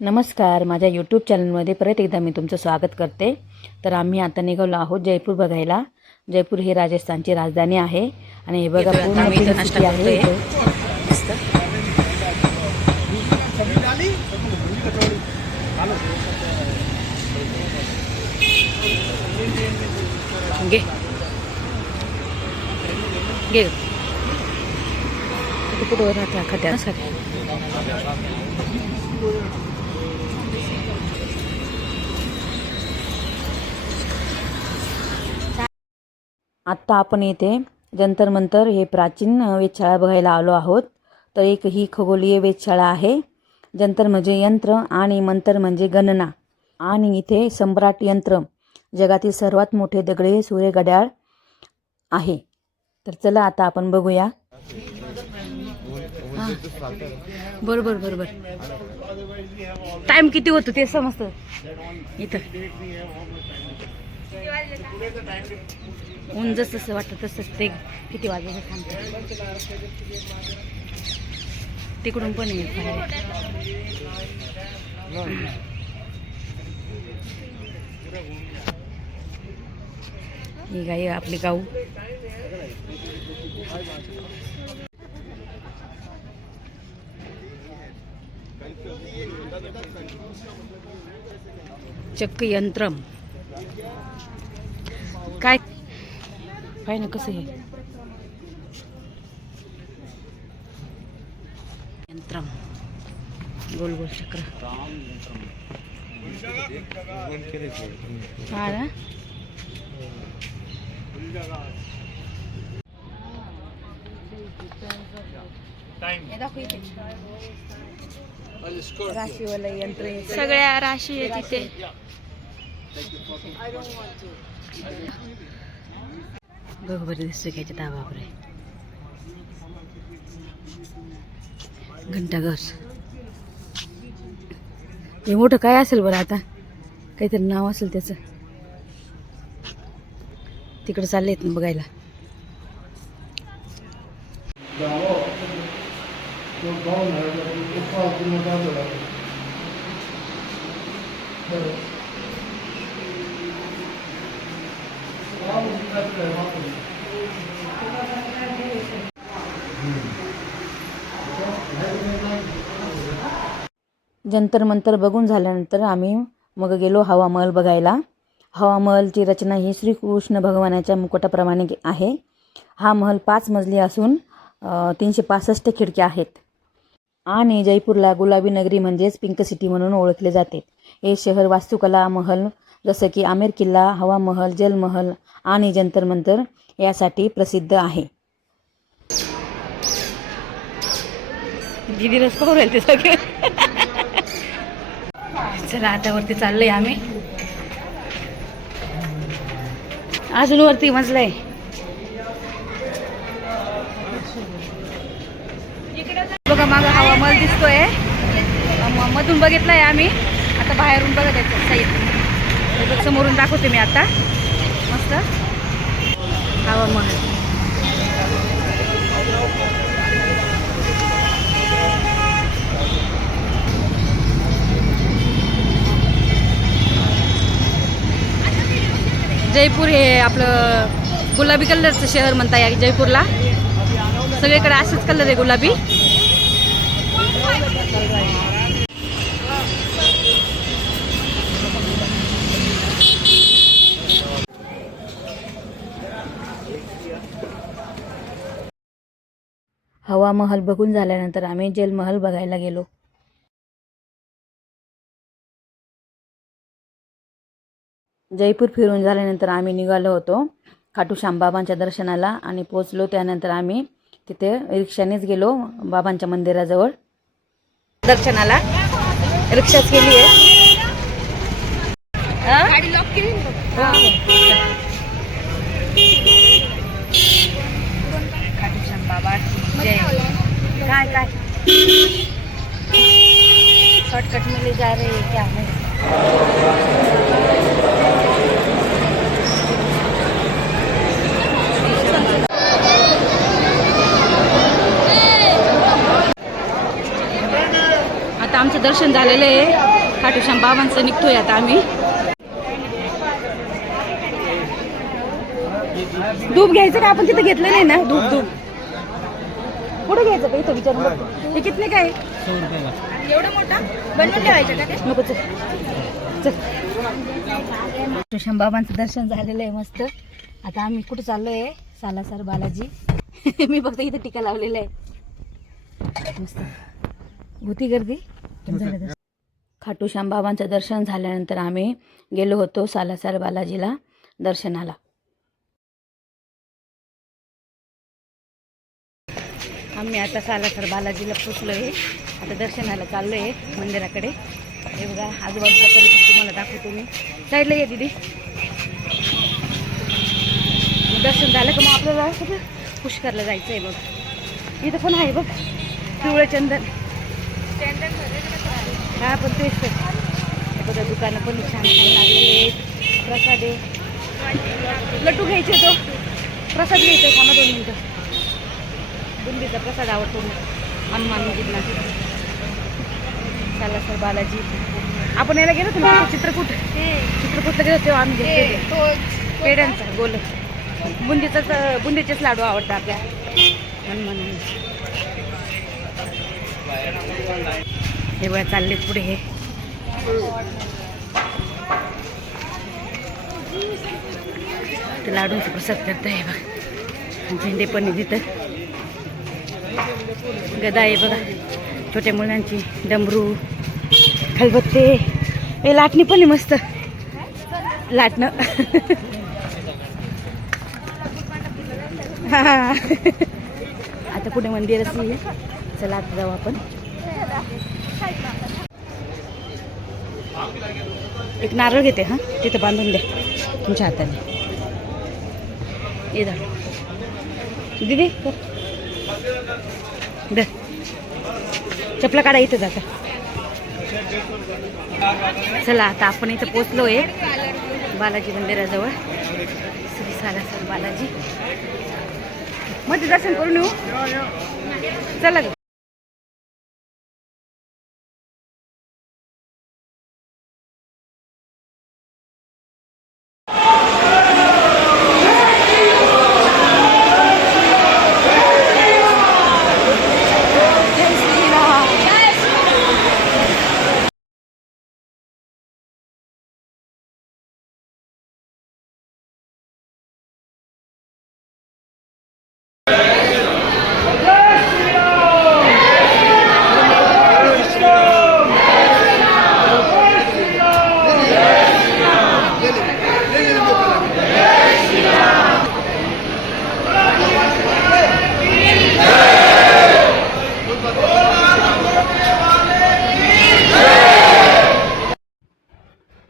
नमस्कार, माझ्या यूट्यूब चॅनलमध्ये परत एकदा मी तुमचं स्वागत करते। तर आम्ही आता निघालो आहोत जयपूर बघायला। जयपूर ही राजस्थानची राजधानी आहे आणि हे बघा पूर्ण पिंक सिटी आहे इथे। घे घे कुठे राहते खात्यासाठी आत्ता आपण येथे जंतर मंतर हे प्राचीन वेधशाळा बघायला आलो आहोत। तर एक ही खगोलीय वेधशाळा आहे। जंतर म्हणजे यंत्र आणि मंतर म्हणजे गणना आणि इथे सम्राट यंत्र जगातील सर्वात मोठे दगडी सूर्य घड्याळ आहे। तर चला आता आपण बघूया। बरोबर बरोबर टाइम किती होतो ते समजतं इथं। ऊन जसं वाटतं तसंच ते किती वाजता सांगतात। तिकडून पण येईल ही गाई आपली गाऊ। चक्क यंत्रम काय पाय ना कसं हे यंत्रम गोल गोल चक्र हा ना। राशीवाला यंत्र सगळ्या राशी आहे तिथे। बरोबर दिसतोय घ्यायच्या त्या बापरे घंटाघर। हे मोठं काय असेल बरं आता काहीतरी नाव असेल त्याचं। तिकडे चालले आहेत ना बघायला। जंतर मंतर बघून झाल्यानंतर आम्ही मग गेलो हवा महल बघायला। हवा महलची रचना ही श्रीकृष्ण भगवानाच्या मुकुटाप्रमाणे आहे। हा महल 5 मजली असून 365 खिडक्या आहेत आणि जयपूरला गुलाबी नगरी म्हणजेच पिंक सिटी म्हणून ओळखले जाते। हे शहर वास्तुकला महल जसे की आमेर किल्ला, हवा महल, जल महल आणि जंतर मंतर यासाठी प्रसिद्ध आहे। दीदीलाच पाहू राहिले ते सगळे। चला आता वरती चाललोय आम्ही। अजून वरती मजलाय बघा मागं हवा महल दिसतोय। मधून बघितलाय आम्ही, आता बाहेरून बघत आहे साईड समोरून दाखवते मी आता। मस्त हवा महल। जयपूर हे आपलं गुलाबी कलरचं शहर म्हणता या जयपूरला। सगळीकडे असेच कलर आहे गुलाबी। हवा महल बघून झाल्यानंतर आम्ही जल महल बघायला गेलो। जयपूर फिरून झाल्यानंतर आम्ही निघालो होतो खाटू श्याम बाबांच्या दर्शनाला आणि पोचलो। त्यानंतर आम्ही तिथे रिक्षानेच गेलो बाबांच्या मंदिराजवळ दर्शनाला। रिक्षाच केली आहे। गाडी लॉक केली खाटू श्याम बाबा जय। काय काय शॉर्टकट में ले जा रहे हैं क्या है? आता आमचं दर्शन झालेलं आहे खाटूश्याम बाबांचं. निघतोय आता आम्ही. धूप घ्यायचं का आपण? तिथे घेतलं नाही ना धूप. कुठं घ्यायचं का? इथं विचारून बघ. हे कितने काय? एवढं मोठा बनवून ठेवायचं का ते? नको, चल खाटूश्याम बाबांचं दर्शन झालेलं आहे मस्त. आता आम्ही कुठं चाललोय? सालासर बालाजी. मी फक्त इथं टीका लावलेला आहे. मस्त होती गर्दी. खाटूश्याम बाबांचं दर्शन झाल्यानंतर आम्ही गेलो होतो सालासर बालाजीला दर्शनाला. आम्ही आता सालासर बालाजीला पोचलो आहे. आता दर्शनाला चाललो आहे मंदिराकडे. हे बघा आजूबाजूचा परिसर तुम्हाला दाखवतो मी. साईडला ये दीदी. दर्शन झालं का मग आपल्याला सगळं पुष्करला जायचं आहे. बघ इथं पण आहे बघ पिवळं चंदन. हा पण तेच तर. बघा दुकानं पण छान छान लागलेले आहेत. प्रसाद आहे. लड्डू घ्यायचे तो प्रसाद घ्यायचा. थांबा 2 मिनिटं. बुंदीचा प्रसाद आवडतो हनुमान मंदिरला. सालासर बालाजी. आपण याला गेलो तुम्ही चित्रकूटला गेलो तेव्हा आम्ही घेतले पेड्यांचा गोल. बुंदीचेच लाडू आवडतात आपल्या हनुमान. हे बघा चाललेच पुढे. हे लाडूंचा प्रसाद करत आहे बघा. झेंडे पण आहे तिथं. गदा आहे बघा छोट्या मुलांची. डमरू खलबत्ते. हे लाटणी पण आहे मस्त लाटणं. हा आता पुढे मंदिरच नाही. चला आता जाऊ आपण. एक नारळ घेते. हां तिथं बांधून द्या तुमच्या हाताने. ये दा दीदी दे. चपला काढा इथं जाता. चला आता आपण इथं पोचलो आहे बालाजी मंदिराजवळ. श्री सालासर बालाजी. मध्ये दर्शन करून येऊ. चला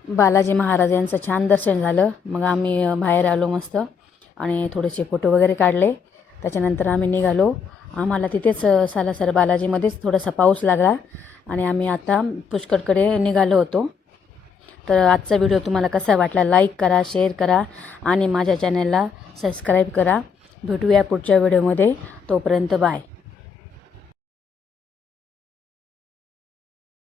बालाजी महाराजांचं छान दर्शन झालं. मग आम्ही बाहेर आलो मस्त आणि थोडेसे फोटो वगैरे काढले. त्याच्यानंतर आम्ही निघालो. आम्हाला तिथेच सालासर बालाजीमध्येच थोडासा पाऊस लागला आणि आम्ही आता पुष्करकडे निघालो होतो. तर आजचा व्हिडिओ तुम्हाला कसा वाटला लाईक करा, शेअर करा आणि माझ्या चॅनलला सबस्क्राईब करा. भेटूया पुढच्या व्हिडिओमध्ये. तोपर्यंत बाय.